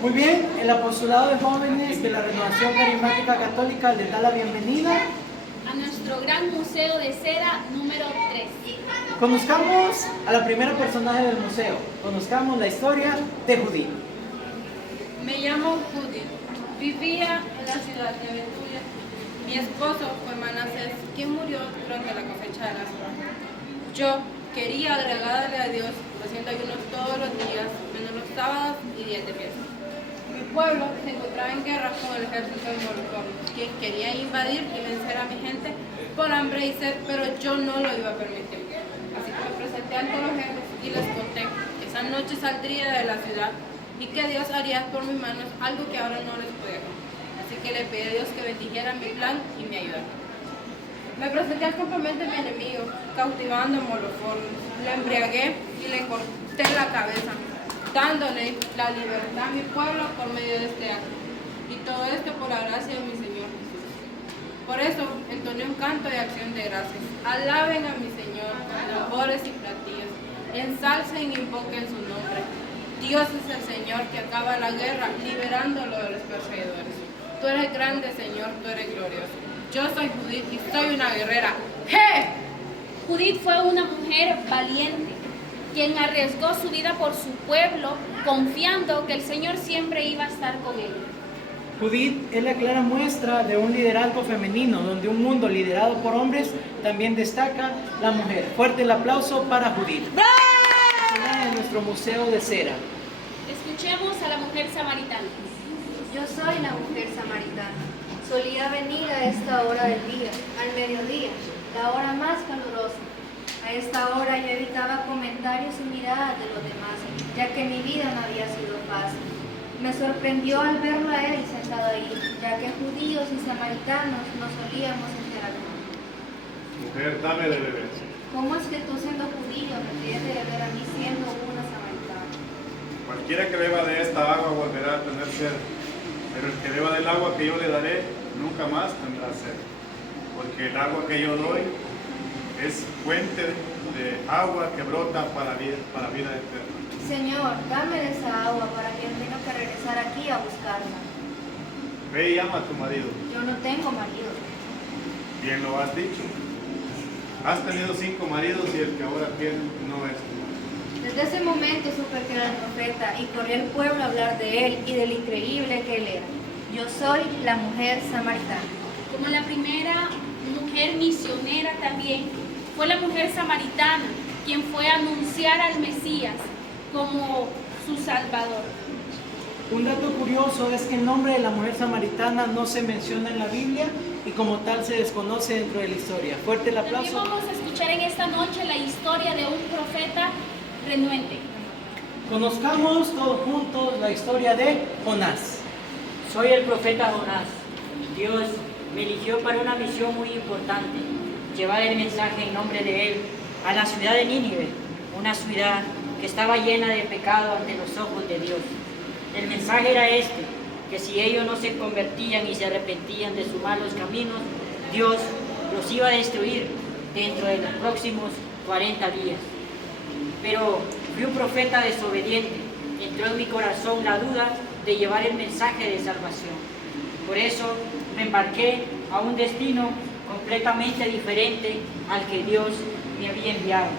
Muy bien, el apostolado de jóvenes de la Renovación Carismática Católica les da la bienvenida a nuestro gran museo de cera número 3. Conozcamos a la primera personaje del museo, conozcamos la historia de Judith. Me llamo Judith, vivía en la ciudad de Betulia. Mi esposo fue Manasés, quien murió durante la cosecha de la zona. Yo quería agradarle a Dios haciendo ayunos todos los días, menos los sábados y días de fiesta. Mi pueblo se encontraba en guerra con el ejército de Molotov, quien quería invadir y vencer a mi gente por hambre y sed, pero yo no lo iba a permitir. Así que me presenté ante los jefes y les conté que esa noche saldría de la ciudad y que Dios haría por mis manos algo que ahora no les podía hacer. Así que le pedí a Dios que bendijera mi plan y me ayudara. Me presenté al campamento de mi enemigo, cautivando a Molotov. Lo embriagué y le corté la cabeza, dándole la libertad a mi pueblo por medio de este acto. Y todo esto por la gracia de mi Señor Jesús. Por eso entoné un canto de acción de gracias. Alaben a mi Señor con tambores y platillos. Ensalcen e invoquen su nombre. Dios es el Señor que acaba la guerra, liberándolo de los perseguidores. Tú eres grande, Señor, tú eres glorioso. Yo soy Judith y soy una guerrera. ¡Hey! Judith fue una mujer valiente, quien arriesgó su vida por su pueblo, confiando que el Señor siempre iba a estar con él. Judith es la clara muestra de un liderazgo femenino, donde un mundo liderado por hombres también destaca la mujer. Fuerte el aplauso para Judith. En nuestro museo de cera. Escuchemos a la mujer samaritana. Yo soy la mujer samaritana. Solía venir a esta hora del día, al mediodía, la hora más calurosa. A esta hora yo evitaba comentarios y miradas de los demás, ya que mi vida no había sido fácil. Me sorprendió al verlo a él sentado ahí, ya que judíos y samaritanos no solíamos interactuar. Mujer, dame de beber. ¿Cómo es que tú, siendo judío, me pides de beber a mí siendo una samaritana? Cualquiera que beba de esta agua volverá a tener sed, pero el que beba del agua que yo le daré nunca más tendrá sed, porque el agua que yo doy es fuente de agua que brota para vida eterna. Señor, dame de esa agua para que yo tenga que regresar aquí a buscarla. Ve y ama a tu marido. Yo no tengo marido. Bien lo has dicho. Has tenido 5 maridos y el que ahora tienes no es tu marido. Desde ese momento supe que era el profeta y corrí al pueblo a hablar de él y del increíble que él era. Yo soy la mujer samaritana. Como la primera mujer misionera también, fue la mujer samaritana quien fue a anunciar al Mesías como su Salvador. Un dato curioso es que el nombre de la mujer samaritana no se menciona en la Biblia y como tal se desconoce dentro de la historia. Fuerte el También aplauso. vamos a escuchar en esta noche la historia de un profeta renuente. Conozcamos todos juntos la historia de Jonás. Soy el profeta Jonás. Dios me eligió para una misión muy importante, llevar el mensaje en nombre de Él a la ciudad de Nínive, una ciudad que estaba llena de pecado ante los ojos de Dios. El mensaje era este, que si ellos no se convertían y se arrepentían de sus malos caminos, Dios los iba a destruir dentro de los próximos 40 días. Pero fui un profeta desobediente, entró en mi corazón la duda de llevar el mensaje de salvación. Por eso me embarqué a un destino completamente diferente al que Dios me había enviado.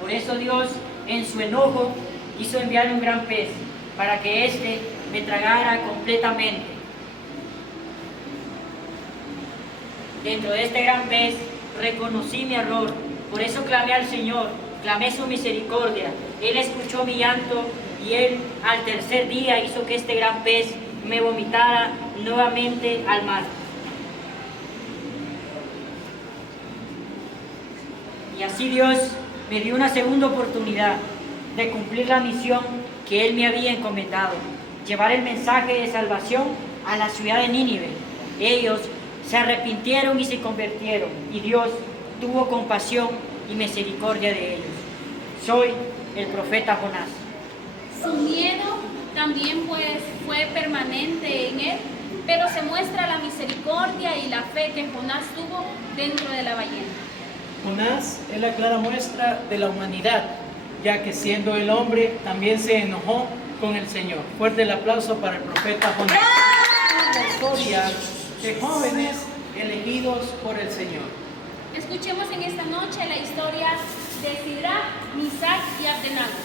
Por eso Dios, en su enojo, hizo enviar un gran pez para que éste me tragara completamente. Dentro de este gran pez reconocí mi error, por eso clamé al Señor, clamé su misericordia. Él escuchó mi llanto y Él al tercer día hizo que este gran pez me vomitara nuevamente al mar. Y así Dios me dio una segunda oportunidad de cumplir la misión que Él me había encomendado, llevar el mensaje de salvación a la ciudad de Nínive. Ellos se arrepintieron y se convirtieron, y Dios tuvo compasión y misericordia de ellos. Soy el profeta Jonás. Su miedo también fue permanente en él, pero se muestra la misericordia y la fe que Jonás tuvo dentro de la ballena. Jonás es la clara muestra de la humanidad, ya que siendo el hombre también se enojó con el Señor. Fuerte el aplauso para el profeta Jonás. La historia de jóvenes elegidos por el Señor. Escuchemos en esta noche la historia de Sidrac, Misac y Abdenago.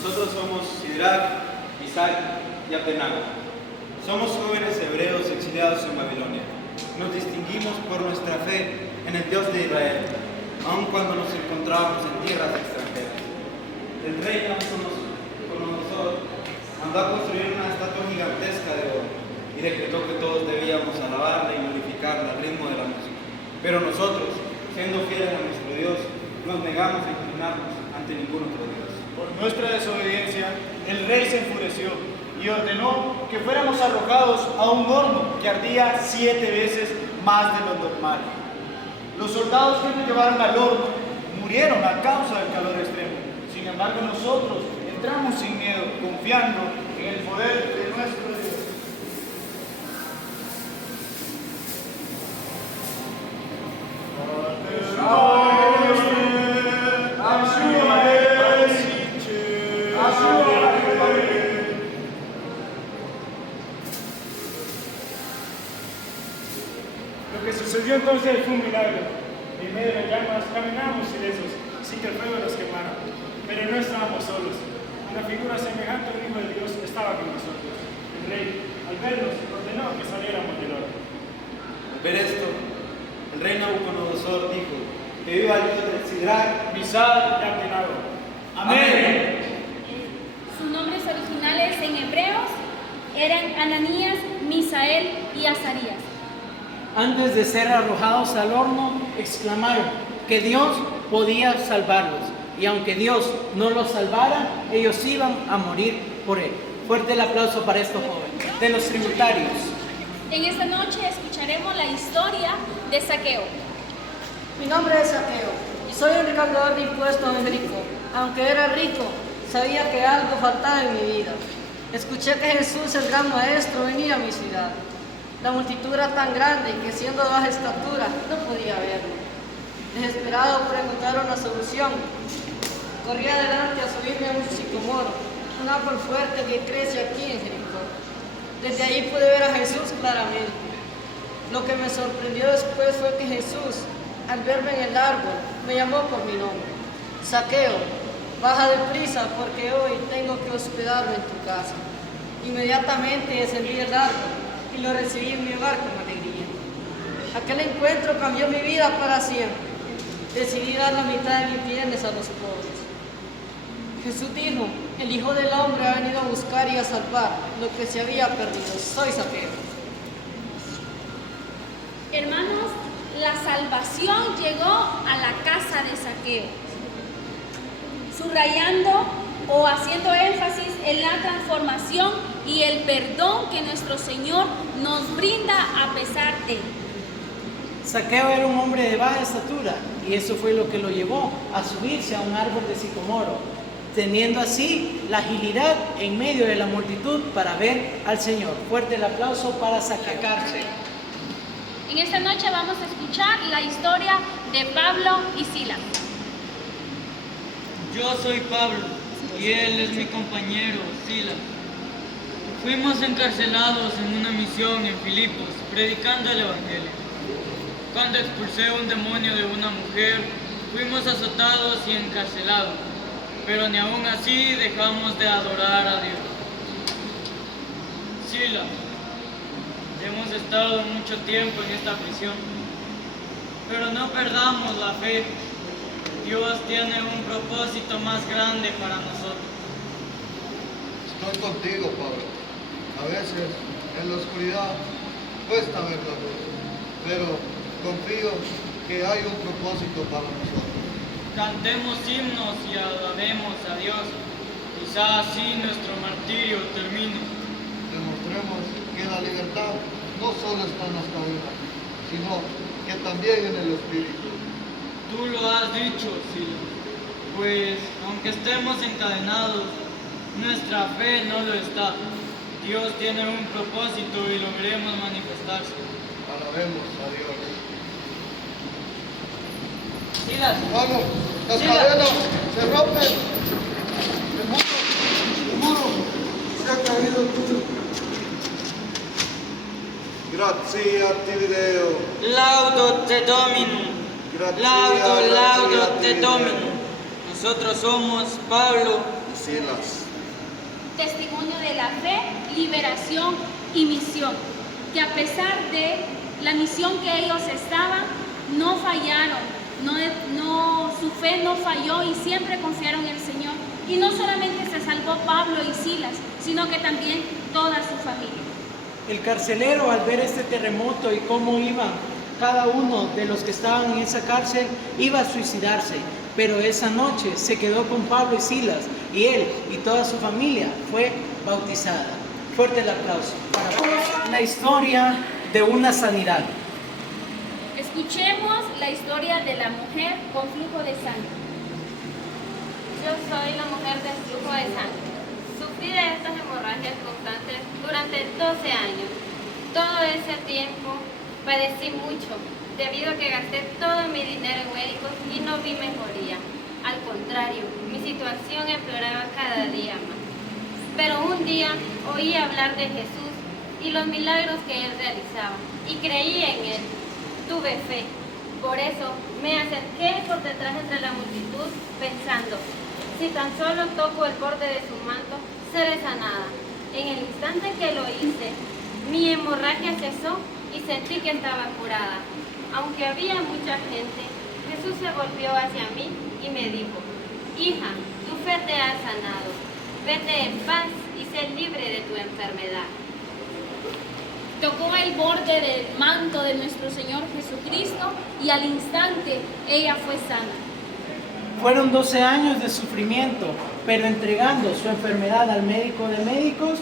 Nosotros somos Sidrac, Misac y Abdenago. Somos jóvenes hebreos exiliados en Babilonia. Nos distinguimos por nuestra fe en el Dios de Israel, aun cuando nos encontrábamos en tierras extranjeras. El rey Nabucodonosor mandó a construir una estatua gigantesca de oro y decretó que todos debíamos alabarla y glorificarla al ritmo de la música. Pero nosotros, siendo fieles a nuestro Dios, nos negamos a inclinarnos ante ningún otro Dios. Por nuestra desobediencia, el rey se enfureció y ordenó que fuéramos arrojados a un horno que ardía 7 veces más de lo normal. Los soldados que nos llevaron al horno murieron a causa del calor extremo. Sin embargo, nosotros entramos sin miedo, confiando en el poder de nuestro Dios. Lo que sucedió entonces fue un milagro. En medio de llamas caminamos ilesos, sin que el fuego nos quemara. Pero no estábamos solos. Una figura semejante a un hijo de Dios estaba con nosotros. El rey, al vernos, ordenó que saliéramos del horno. Al ver esto, el rey Nabucodonosor dijo: que viva el Dios de Sidrac, Misac y Abdenago. Amén. Sus nombres originales en hebreos eran Ananías, Misael y Azarías. Antes de ser arrojados al horno, exclamaron que Dios podía salvarlos. Y aunque Dios no los salvara, ellos iban a morir por él. Fuerte el aplauso para estos jóvenes. De los tributarios. En esta noche escucharemos la historia de Zaqueo. Mi nombre es Zaqueo y soy un recaudador de impuestos en Jericó. Aunque era rico, sabía que algo faltaba en mi vida. Escuché que Jesús, el gran maestro, venía a mi ciudad. La multitud era tan grande que, siendo de baja estatura, no podía verlo. Desesperado por encontrar una solución, corrí adelante a subirme a un sicomoro, un árbol fuerte que crece aquí en Jericó. Desde ahí pude ver a Jesús claramente. Lo que me sorprendió después fue que Jesús, al verme en el árbol, me llamó por mi nombre. Zaqueo, baja deprisa porque hoy tengo que hospedarme en tu casa. Inmediatamente descendí del árbol y lo recibí en mi hogar con alegría. Aquel encuentro cambió mi vida para siempre. Decidí dar la mitad de mis bienes a los pobres. Jesús dijo: el Hijo del Hombre ha venido a buscar y a salvar lo que se había perdido. Soy Zaqueo. Hermanos, la salvación llegó a la casa de Zaqueo, subrayando o haciendo énfasis en la transformación y el perdón que nuestro Señor nos brinda a pesar de. Zaqueo era un hombre de baja estatura y eso fue lo que lo llevó a subirse a un árbol de sicomoro, teniendo así la agilidad en medio de la multitud para ver al Señor. Fuerte el aplauso para Zaqueo. En esta noche vamos a escuchar la historia de Pablo y Silas. Yo soy Pablo y él es mi compañero, Silas. Fuimos encarcelados en una misión en Filipos, predicando el Evangelio. Cuando expulsé un demonio de una mujer, fuimos azotados y encarcelados, pero ni aún así dejamos de adorar a Dios. Silas, hemos estado mucho tiempo en esta prisión, pero no perdamos la fe. Dios tiene un propósito más grande para nosotros. Estoy contigo, Pablo. A veces, en la oscuridad, cuesta ver la luz, pero confío que hay un propósito para nosotros. Cantemos himnos y alabemos a Dios. Quizá así nuestro martirio termine. Demostremos que la libertad no solo está en las cadenas, sino que también en el espíritu. Tú lo has dicho, Silas, pues aunque estemos encadenados, nuestra fe no lo está. Dios tiene un propósito y lo veremos manifestarse. Alabemos a Dios. Silas, Vamos, las Silas. cadenas se rompen. Gratia tibi Deo. Laudo te Dominum. Laudo te Dominum. Nosotros somos Pablo y Silas. Testimonio de la fe, liberación y misión. Que a pesar de la misión que ellos estaban, no fallaron. Su fe no falló y siempre confiaron en el Señor. Y no solamente se salvó Pablo y Silas, sino que también toda su familia. El carcelero, al ver este terremoto y cómo iban cada uno de los que estaban en esa cárcel, iba a suicidarse. Pero esa noche se quedó con Pablo y Silas, y él y toda su familia fue bautizada. Fuerte el aplauso para la historia de una sanidad. Escuchemos la historia de la mujer con flujo de sangre. Yo soy la mujer del flujo de sangre. Sufrí de estas hemorragias constantes durante 12 años. Todo ese tiempo padecí mucho, debido a que gasté todo mi dinero en médicos y no vi mejoría. Al contrario, mi situación empeoraba cada día más. Pero un día oí hablar de Jesús y los milagros que Él realizaba, y creí en Él. Tuve fe. Por eso me acerqué por detrás entre la multitud, pensando, si tan solo toco el borde de su manto, seré sanada. En el instante que lo hice, mi hemorragia cesó y sentí que estaba curada. Aunque había mucha gente, Jesús se volvió hacia mí y me dijo, hija, tu fe te ha sanado. Vete en paz y sé libre de tu enfermedad. Tocó el borde del manto de nuestro Señor Jesucristo y al instante ella fue sana. Fueron 12 años de sufrimiento, pero entregando su enfermedad al médico de médicos,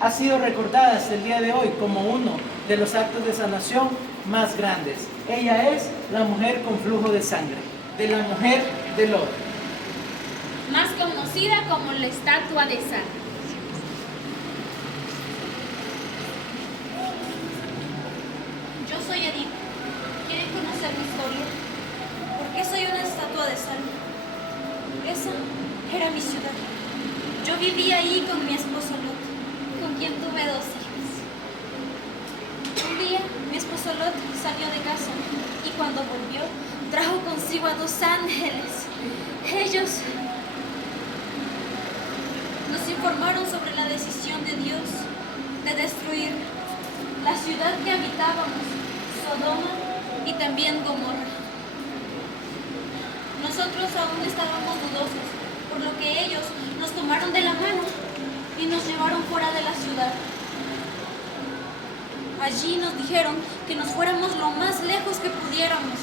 ha sido recordada hasta el día de hoy como uno de los actos de sanación más grandes. Ella es la mujer con flujo de sangre, de la mujer de Lot, más conocida como la estatua de sal. Yo soy Edith. ¿Quieren conocer mi historia? ¿Por qué soy una estatua de sal? Esa era mi ciudad. Yo vivía ahí con mi esposo Lot, con quien tuve 2 hijos. Un día mi esposo Lot salió de casa y cuando volvió trajo consigo a 2 ángeles. Ellos nos informaron sobre la decisión de Dios de destruir la ciudad que habitábamos, Sodoma y también Gomorra. Nosotros aún estábamos dudosos, por lo que ellos nos tomaron de la mano y nos llevaron fuera de la ciudad. Allí nos dijeron que nos fuéramos lo más lejos que pudiéramos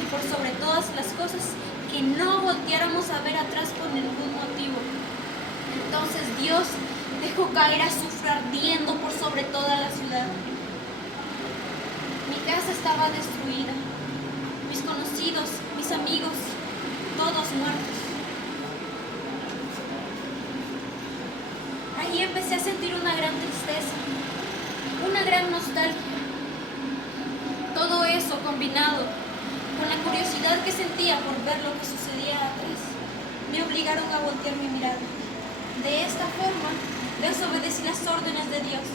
y por sobre todas las cosas que no volteáramos a ver atrás por ningún motivo. Entonces Dios dejó caer azufre ardiendo por sobre toda la ciudad. Mi casa estaba destruida, mis conocidos, mis amigos, todos muertos. Ahí empecé a sentir una gran tristeza, una gran nostalgia. Todo eso combinado con la curiosidad que sentía por ver lo que sucedía atrás, me obligaron a voltear mi mirada. De esta forma, desobedecí las órdenes de Dios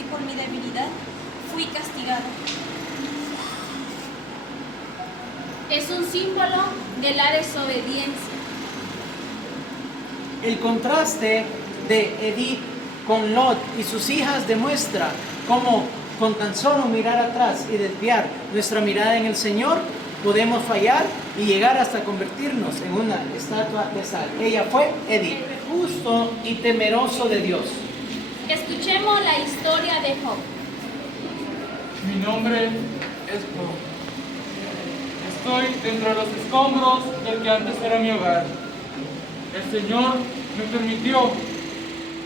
y por mi debilidad fui castigada. Es un símbolo de la desobediencia. El contraste de Edith con Lot y sus hijas demuestra cómo con tan solo mirar atrás y desviar nuestra mirada en el Señor, podemos fallar y llegar hasta convertirnos en una estatua de sal. Ella fue Edith, justo y temeroso de Dios. Escuchemos la historia de Job. Mi nombre es Job. Estoy dentro de los escombros del que antes era mi hogar. El Señor me permitió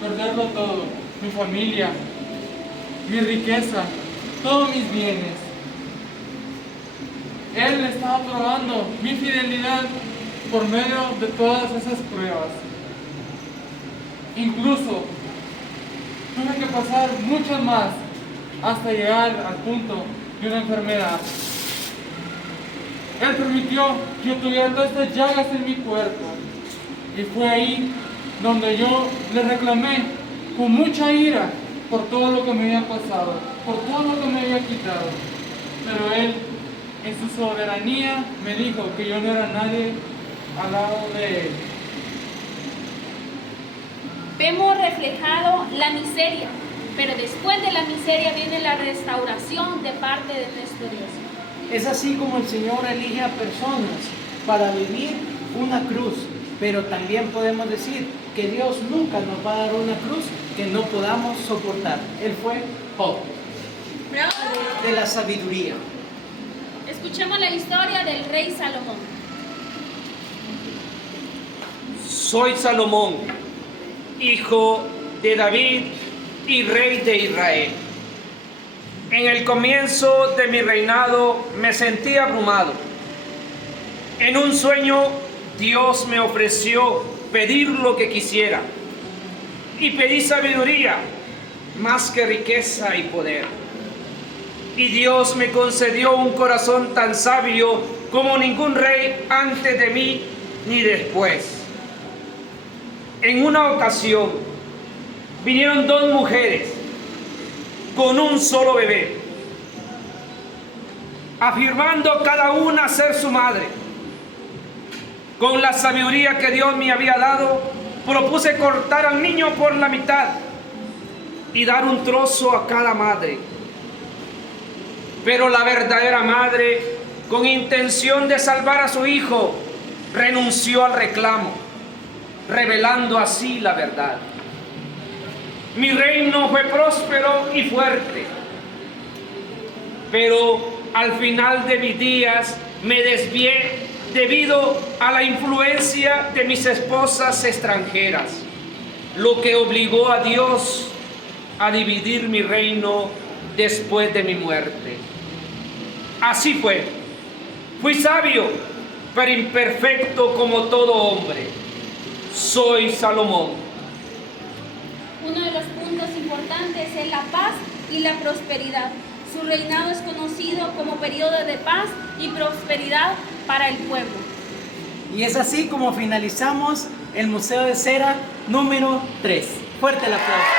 perderlo todo, mi familia, mi riqueza, todos mis bienes. Él estaba probando mi fidelidad por medio de todas esas pruebas. Incluso tuve que pasar muchas más hasta llegar al punto de una enfermedad. Él permitió que yo tuviera todas estas llagas en mi cuerpo. Y fue ahí donde yo le reclamé con mucha ira por todo lo que me había pasado. por todo lo que me había quitado. Pero Él, en su soberanía, me dijo que yo no era nadie al lado de Él. Vemos reflejado la miseria, pero después de la miseria viene la restauración de parte de nuestro Dios. Es así como el Señor elige a personas para vivir una cruz, pero también podemos decir que Dios nunca nos va a dar una cruz que no podamos soportar. Él fue Job, de la sabiduría. Escuchemos la historia del rey Salomón. Soy Salomón, hijo de David y rey de Israel. En el comienzo de mi reinado me sentí abrumado. En un sueño Dios me ofreció pedir lo que quisiera y pedí sabiduría más que riqueza y poder. Y Dios me concedió un corazón tan sabio como ningún rey antes de mí ni después. En una ocasión vinieron dos mujeres con un solo bebé, afirmando cada una ser su madre. Con la sabiduría que Dios me había dado, propuse cortar al niño por la mitad y dar un trozo a cada madre. Pero la verdadera madre, con intención de salvar a su hijo, renunció al reclamo, revelando así la verdad. Mi reino fue próspero y fuerte, pero al final de mis días me desvié debido a la influencia de mis esposas extranjeras, lo que obligó a Dios a dividir mi reino después de mi muerte. Así fue. Fui sabio, pero imperfecto como todo hombre. Soy Salomón. Uno de los puntos importantes es la paz y la prosperidad. Su reinado es conocido como periodo de paz y prosperidad para el pueblo. Y es así como finalizamos el Museo de Cera número 3. Fuerte el aplauso.